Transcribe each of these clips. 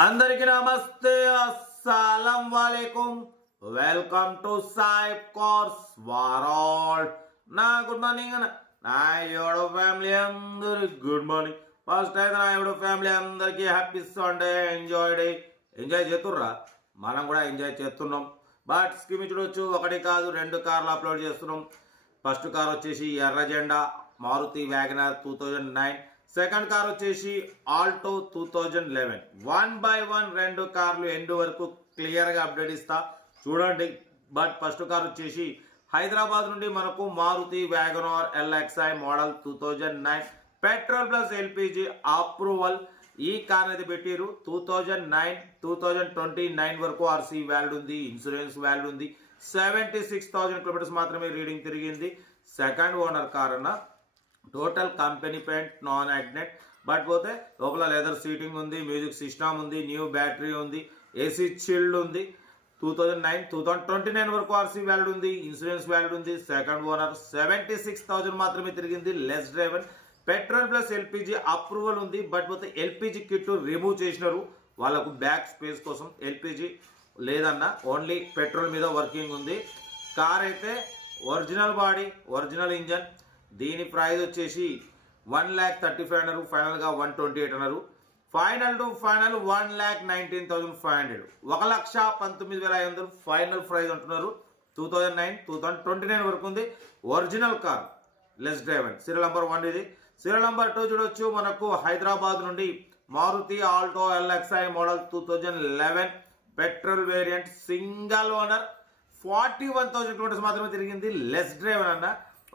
అందరికి నమస్తే. అస్సలం వాలేకుం. Welcome to cyber course world. నా గుడ్ మార్నింగ్ అన్న. నా ఎవడో ఫ్యామిలీ అందరికి గుడ్ మార్నింగ్. ఫస్ట్ అయితే నా ఎవడో ఫ్యామిలీ అందరికి happy Sunday. Enjoy day enjoy చేస్తుర్రా మనం కూడా ఎంజాయ్ చేస్తున్నాం. బట్ స్కీమ్ చూడొచ్చు. ఒకటి కాదు రెండు కార్లు అప్లోడ్ చేస్తున్నాం. ఫస్ట్ కార్ వచ్చేసి ఎర్ర జెండా Maruti Wagon R two thousand nine second car వచ్చేసి Alto two thousand eleven. One by one రెండు కార్లు ఎండ్ వరకు క్లియర్గా అప్డేట్ ఇస్తా. చూడండి. బట్ ఫస్ట్ కార్ వచ్చేసి హైదరాబాద్ నుండి మనకు Maruti Wagon R LXI model two thousand nine. Petrol plus LPG approval. ఈ కార్ అయితే పెట్టారు two thousand nine two thousand twenty nine వరకు ఆర్సీ వ్యాల్డ్ ఉంది ఇన్సూరెన్స్ వ్యాల్డ్ ఉంది. సెవెంటీ సిక్స్ థౌజండ్ కిలోమీటర్స్ మాత్రమే రీడింగ్ తిరిగింది. సెకండ్ ఓనర్ కార్ అన్న total company paint non accident but పోతే లోపల లెదర్ సీటింగ్ ఉంది మ్యూజిక్ సిస్టమ్ ఉంది న్యూ బ్యాటరీ ఉంది ఏసీ చిల్డ్ ఉంది. Two thousand nine two thousand twenty nine వరకు ఆర్సీ వ్యాలిడ్ ఉంది ఇన్సూరెన్స్ వ్యాలిడ్ ఉంది. Second owner seventy six thousand మాత్రమే తిరిగింది less driver petrol plus LPG approval ఉంది బట్ పోతే ఎల్పిజి కిట్ రిమూవ్ చేసినారు. వాళ్ళకు బ్యాక్ స్పేస్ కోసం ఎల్పిజి లేదన్న ఓన్లీ పెట్రోల్ మీద వర్కింగ్ ఉంది. కార్ అయితే ఒరిజినల్ బాడీ ఒరిజినల్ ఇంజన్ దీని ప్రైజ్ వచ్చేసి వన్ ల్యాక్ థర్టీ ఫైవ్ అన్నారు. ఫైనల్గా వన్ ట్వంటీ ఎయిట్ అన్నారు. Final to final one lakh nineteen thousand five hundred. ఒక లక్ష పంతొమ్మిది వేల ఐదు వందలు ఫైనల్ ప్రైజ్ అంటున్నారు. Two thousand nine two thousand twenty nine వరకు ఉంది. Original car less driver serial number one ఇది. సీరియల్ నెంబర్ టూ చూడొచ్చు. మనకు హైదరాబాద్ నుండి Maruti Alto LXI model two thousand eleven petrol variant single owner. Forty one thousand kilometres మాత్రమే తిరిగింది. Less driver అన్న.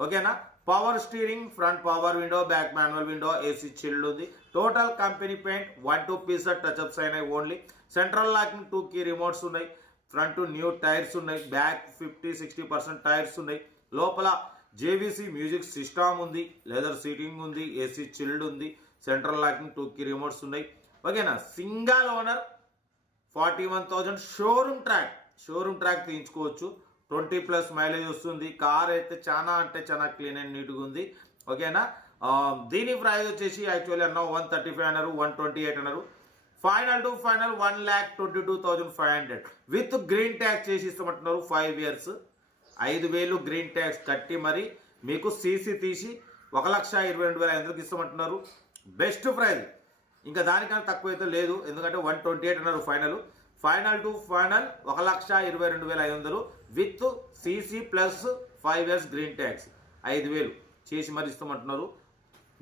ఓకేనా power steering front power window back manual window AC chilled ఉంది. Total company paint one two piece touch ups అయినాయి only. Central locking two key remotes ఉన్నాయి. Front new tyres ఉన్నాయి. Back fifty sixty percent tyres ఉన్నాయి. లోపల JVC music system ఉంది. Leather seating ఉంది. AC chilled ఉంది. Central locking two key remotes ఉన్నాయి. ఓకేనా? Single owner forty one thousand showroom track. Showroom track తీయించుకోవచ్చు. Twenty plus mileage వస్తుంది. Car అయితే చాలా అంటే చాలా క్లీన్ అండ్ నీట్గా ఉంది. ఓకేనా? దీని ప్రైస్ వచ్చేసి యాక్చువల్లీ అన్న వన్ థర్టీ ఫైవ్ అన్నారు వన్ ట్వంటీ ఎయిట్ అన్నారు. Final to final one lakh twenty two thousand five hundred. With green tax చేసి ఇస్తామంటున్నారు ఫైవ్ ఇయర్స్. ఐదు వేలు గ్రీన్ ట్యాక్స్ కట్టి మరి మీకు సీసీ తీసి ఒక లక్ష ఇరవై రెండు వేల ఐదు ఇస్తామంటున్నారు. బెస్ట్ ప్రైజ్ ఇంకా దానికన్నా తక్కువ అయితే లేదు. ఎందుకంటే వన్ ట్వంటీ ఎయిట్ అన్నారు ఫైనల్. ఫైనల్ టు ఫైనల్ ఒక లక్ష ఇరవై రెండు వేల ఐదు వందలు with CC plus five years green tax ఐదు వేలు చేసి మరి ఇస్తామంటున్నారు.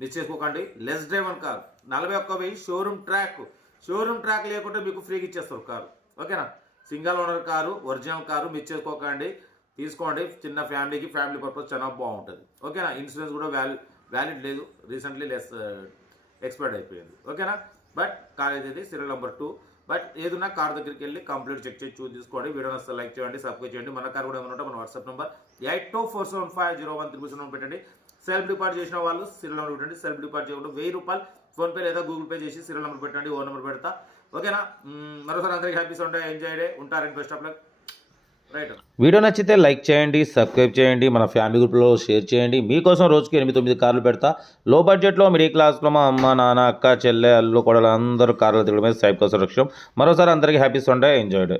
నిశ్చేసుకోకండి లెస్ డ్రైవన్ కార్ నలభై ఒక్క వెయ్యి షోరూమ్ ట్రాక్ షోరూమ్ ట్రాక్ లేకుంటే మీకు ఫ్రీగా ఇచ్చేస్తారు కారు. ఓకేనా single owner car original car miss చేసుకోకండి. తీసుకోండి. చిన్న ఫ్యామిలీకి ఫ్యామిలీ పర్పస్ చాలా బాగుంటుంది. ఓకేనా ఇన్సూరెన్స్ కూడా వ్యాలి వ్యాలిడ్ లేదు. రీసెంట్లీ లెస్ ఎక్స్పైర్డ్ అయిపోయింది. ఓకేనా బట్ కాలేజ్ అయితే సీరియల్ నెంబర్ టూ బట్ ఏదైనా కార్ దగ్గరికి వెళ్ళి కంప్లీట్ చెక్ చేసి చూసి తీసుకోండి వీడియో నస్తే లైక్ చేయండి సబ్స్క్రైబ్ చేయండి. మన కార్ కూడా ఏమన్నా మన WhatsApp number eight two four seven five zero one triple seven పెట్టండి. సెల్ఫ్ డిపార్ట్ చేసిన వాళ్ళు సీరియల్ నెంబర్ పెట్టండి. సెల్ఫ్ డిపార్ట్ చేయకుండా వెయ్యి రూపాయలు ఫోన్పే లేదా గూగుల్ పే చేసి సీరియల్ నెంబర్ పెట్టండి. ఓ నెంబర్ పెడతా. ఓకేనా? మరోసారి అందరికీ హ్యాపీ సండే. Enjoy day. ఉంటారని బెస్ట్ ఆఫ్ లక్. వీడియో నచ్చితే లైక్ చేయండి సబ్స్క్రైబ్ చేయండి మన ఫ్యామిలీ గ్రూప్లో షేర్ చేయండి. మీకోసం రోజుకి ఎనిమిది తొమ్మిది కార్లు పెడతా. లో బడ్జెట్లో మిడిల్ క్లాస్లో మా అమ్మ నాన్న అక్క చెల్లె అల్లు కూడా అందరూ కార్లు తిరగడం మీద సైబ్ కోసం లక్ష్యం మరోసారి అందరికీ హ్యాపీ సండే ఎంజాయ్డ్